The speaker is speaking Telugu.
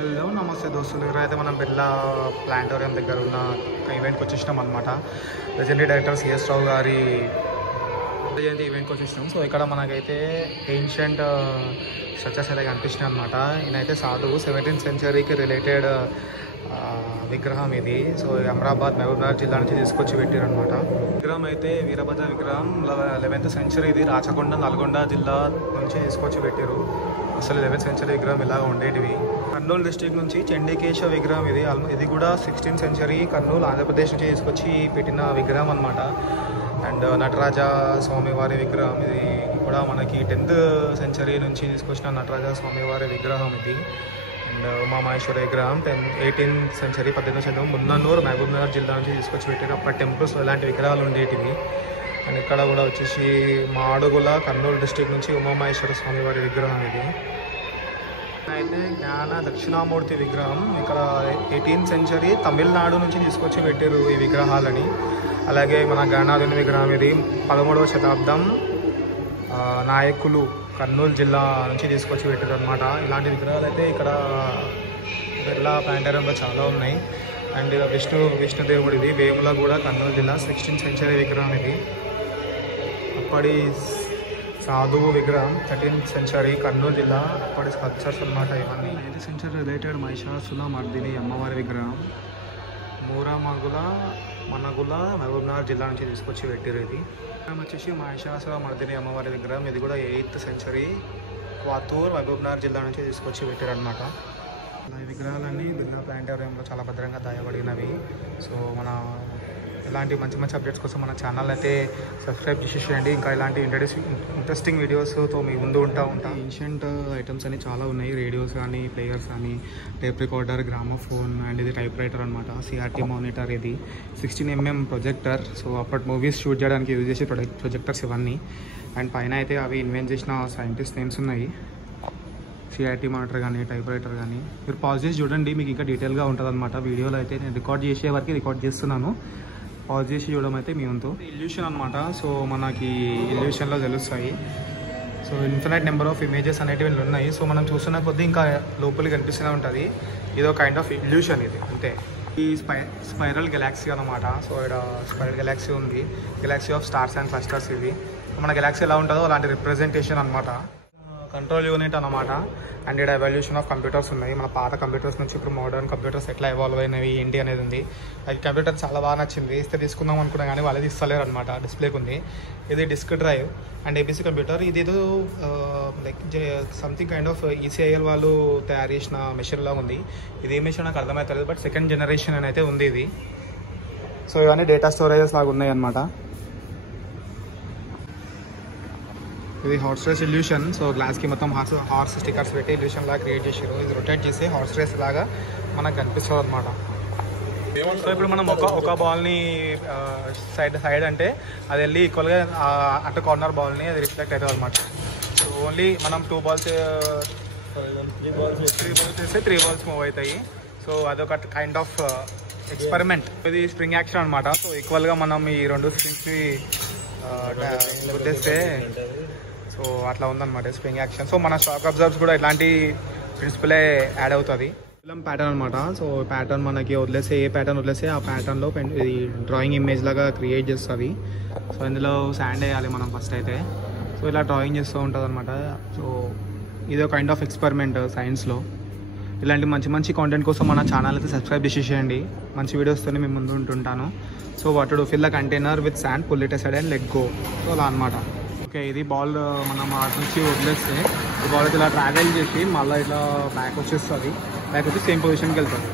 హలో నమస్తే దోస్తులు. ఈరోజైతే మనం బిర్లా ప్లాంటోరియం దగ్గర ఉన్న ఒక ఈవెంట్కి వచ్చేసినాం అనమాట. లెజెండరీ డైరెక్టర్ సిఎస్ రావు గారి జయంతి ఈవెంట్కి వచ్చేసినాం. సో ఇక్కడ మనకైతే ఏన్షియంట్ స్ట్రక్చర్స్ అయితే కనిపిస్తున్నాయి అనమాట. ఈయనైతే సాధువు 17th centuryకి రిలేటెడ్ విగ్రహం ఇది. సో అమరాబాద్ మహబూబ్నగర్ జిల్లా నుంచి తీసుకొచ్చి పెట్టారు అనమాట. విగ్రహం అయితే వీరభద్ర విగ్రహం 11th century ఇది. రాచకొండ నల్గొండ జిల్లా నుంచి తీసుకొచ్చి పెట్టారు. అసలు 11th century విగ్రహం ఇలాగ ఉండేటివి. కర్నూలు డిస్ట్రిక్ట్ నుంచి చండీకేశవ విగ్రహం ఇది. ఇది కూడా 16th century కర్నూలు ఆంధ్రప్రదేశ్ నుంచి తీసుకొచ్చి పెట్టిన విగ్రహం అనమాట. అండ్ నటరాజ స్వామివారి విగ్రహం ఇది కూడా మనకి 10th century నుంచి తీసుకొచ్చిన నటరాజ స్వామివారి విగ్రహం ఇది. అండ్ ఉమామహేశ్వర విగ్రహం 18th century 18వ శతాబ్దం మున్నన్నూరు మహబూబ్నగర్ జిల్లా నుంచి తీసుకొచ్చి పెట్టారు. అప్పటి టెంపుల్స్ ఇలాంటి విగ్రహాలు ఉండేటివి. అండ్ ఇక్కడ కూడా వచ్చేసి మాడుగుల కర్నూలు డిస్ట్రిక్ట్ నుంచి ఉమామహేశ్వర స్వామివారి విగ్రహం ఇది. అయితే జ్ఞాన దక్షిణామూర్తి విగ్రహం ఇక్కడ 18th century తమిళనాడు నుంచి తీసుకొచ్చి పెట్టారు ఈ విగ్రహాలని. అలాగే మన గణనాథుని విగ్రహం ఇది 13వ శతాబ్దం నాయకులు కర్నూలు జిల్లా నుంచి తీసుకొచ్చి పెట్టారు అనమాట. ఇలాంటి విగ్రహాలు అయితే ఇక్కడ బిర్లా ప్లాంటోరియంలో చాలా ఉన్నాయి. అండ్ విష్ణుదేవుడిది వేముల కూడా కర్నూలు జిల్లా 16th century విగ్రహం ఇది. అప్పటి సాధువు విగ్రహం 13th century కర్నూలు జిల్లా అప్పటి స్కల్ప్చర్స్ అనమాట ఇవన్నీ. 9th century రిలేటెడ్ మహిషాసుల మర్దిని అమ్మవారి విగ్రహం మూరమగుల మనగుల మహబూబ్నగర్ జిల్లా నుంచి తీసుకొచ్చి పెట్టారు. ఇది వచ్చేసి మహిషాసుల మర్దిని అమ్మవారి విగ్రహం. ఇది కూడా 8th century క్వాతూర్ మహబూబ్నగర్ జిల్లా నుంచి తీసుకొచ్చి పెట్టారు అనమాట. ఈ విగ్రహాలన్నీ బిర్లా ప్లాంటోరియంలో చాలా భద్రంగా దాయబడినవి. సో మన ఇలాంటి మంచి మంచి అప్డేట్స్ కోసం మన ఛానల్ అయితే సబ్స్క్రైబ్ చేసేయండి. ఇంకా ఇలాంటి ఇంట్రెస్టింగ్ వీడియోస్తో మీ ముందు ఉంటా. ఏన్షియంట్ ఐటమ్స్ అని చాలా ఉన్నాయి. రేడియోస్ కానీ, ప్లేయర్స్ కానీ, టేప్ రికార్డర్, గ్రామోఫోన్ అండ్ ఇది టైప్ రైటర్ అనమాట. సిఆర్టీ మానిటర్ ఇది 16mm ప్రొజెక్టర్. సో అప్పటి మూవీస్ షూట్ చేయడానికి యూజ్ చేసే ప్రొజెక్టర్స్ ఇవన్నీ. అండ్ పైన అయితే అవి ఇన్వెంట్ చేసిన సైంటిస్ట్ నేమ్స్ ఉన్నాయి. సిఆర్టీ మానిటర్ కానీ, టైప్ రైటర్ కానీ. మీరు పాజ్ చేసి చూడండి, మీకు ఇంకా డీటెయిల్గా ఉంటుంది అనమాట. వీడియోలో అయితే నేను రికార్డ్ చేసే వరకు రికార్డ్ చేస్తున్నాను. పాజ్ చేసి చూడడం అయితే మీ వంతు. ఇల్యూషన్ అనమాట. సో మనకి ఇల్యూషన్లో తెలుస్తాయి. So infinite number of images అనేటివి ఉన్నాయి. సో మనం చూస్తున్న కొద్దీ ఇంకా లోపలికి కనిపిస్తూనే ఉంటుంది. ఇదో కైండ్ ఆఫ్ ఇల్యూషన్ ఇది అంతే. ఈ స్పైరల్ గెలాక్సీ అనమాట. సో ఇక్కడ స్పైరల్ గెలాక్సీ ఉంది. Galaxy of stars and clusters ఇది. మన గెలాక్సీ ఎలా ఉంటుందో అలాంటి రిప్రజెంటేషన్ అనమాట. కంట్రోల్ యూనిట్ అనమాట. అండ్ ఇక్కడ ఎవల్యూషన్ ఆఫ్ కంప్యూటర్స్ ఉన్నాయి. మన పాత కంప్యూటర్స్ నుంచి ఇప్పుడు మోడర్న్ కంప్యూటర్స్ ఎట్లా ఎవాల్వ్ అయినవి ఏంటి అనేది ఉంది. అది కంప్యూటర్ చాలా బాగా నచ్చింది. ఇస్తే తీసుకుందాం అనుకున్నా కానీ వాళ్ళు ఇస్తలేరు అనమాట. డిస్ప్లేకి ఉంది. ఇది disk drive and ABC computer. ఇది ఏదో like something kind of ECIL వాళ్ళు తయారు చేసిన మెషిన్లా ఉంది. ఇది ఏ మెషిన్ నాకు అర్థమవుతుంది, బట్ 2nd generation అని అయితే ఉంది ఇది. సో ఇవన్నీ డేటా స్టోరేజెస్ లాగా ఉన్నాయి అనమాట. ఇది హార్స్ రేస్ ఇల్యూషన్. సో గ్లాస్కి మొత్తం హార్స్ స్టిక్కర్స్ పెట్టి ఇల్యూషన్ లాగా క్రియేట్ చేసారు. ఇది రొటేట్ చేసి హార్స్ రేస్ లాగా మనకు కనిపిస్తుంది అనమాట. సో ఇప్పుడు మనం ఒక బాల్ని సైడ్ అంటే అది వెళ్ళి ఈక్వల్గా అటు కార్నర్ బాల్ని అది రిఫ్లెక్ట్ అవుతుంది అనమాట. సో ఓన్లీ మనం 3 balls వేస్తే 3 balls మూవ్ అవుతాయి. సో అదొక కైండ్ ఆఫ్ ఎక్స్పెరిమెంట్. ఇది స్ప్రింగ్ యాక్షన్ అనమాట. సో ఈక్వల్గా మనం ఈ 2 స్ప్రింగ్స్ని గుద్దేస్తే సో అట్లా ఉందన్నమాట స్ప్రింగ్ యాక్షన్. సో మన షాక్ అబ్జర్వ్స్ కూడా ఇలాంటి ప్రిన్సిపలే యాడ్ అవుతుంది. ఫిల్మ్ ప్యాటర్న్ అనమాట. సో ప్యాటర్న్ మనకి వదిలేస్తే ఏ ప్యాటర్న్ వదిలేస్తే ఆ ప్యాటర్న్లో ఇది డ్రాయింగ్ ఇమేజ్ లాగా క్రియేట్ చేస్తుంది. సో ఇందులో శాండ్ వేయాలి మనం ఫస్ట్ అయితే. సో ఇలా డ్రాయింగ్ చేస్తూ ఉంటుంది అనమాట. సో ఇది ఒక కైండ్ ఆఫ్ ఎక్స్పెరిమెంట్ సైన్స్లో. ఇలాంటి మంచి మంచి కాంటెంట్ కోసం మన ఛానల్ అయితే సబ్స్క్రైబ్ చేసేయండి. మంచి వీడియోస్తోనే మేము ముందు ఉంటుంటాను. So what to fill the container with sand, pull it aside and let go. So అలా అనమాట. ఓకే, ఇది బాల్ మనం అటు నుంచి వదిలేస్తే ఈ బాల్ ఇలా ట్రావెల్ చేసి మళ్ళీ ఇట్లా బ్యాక్ వచ్చేస్తుంది. బ్యాక్ వచ్చి సేమ్ పొజిషన్కి వెళ్తుంది.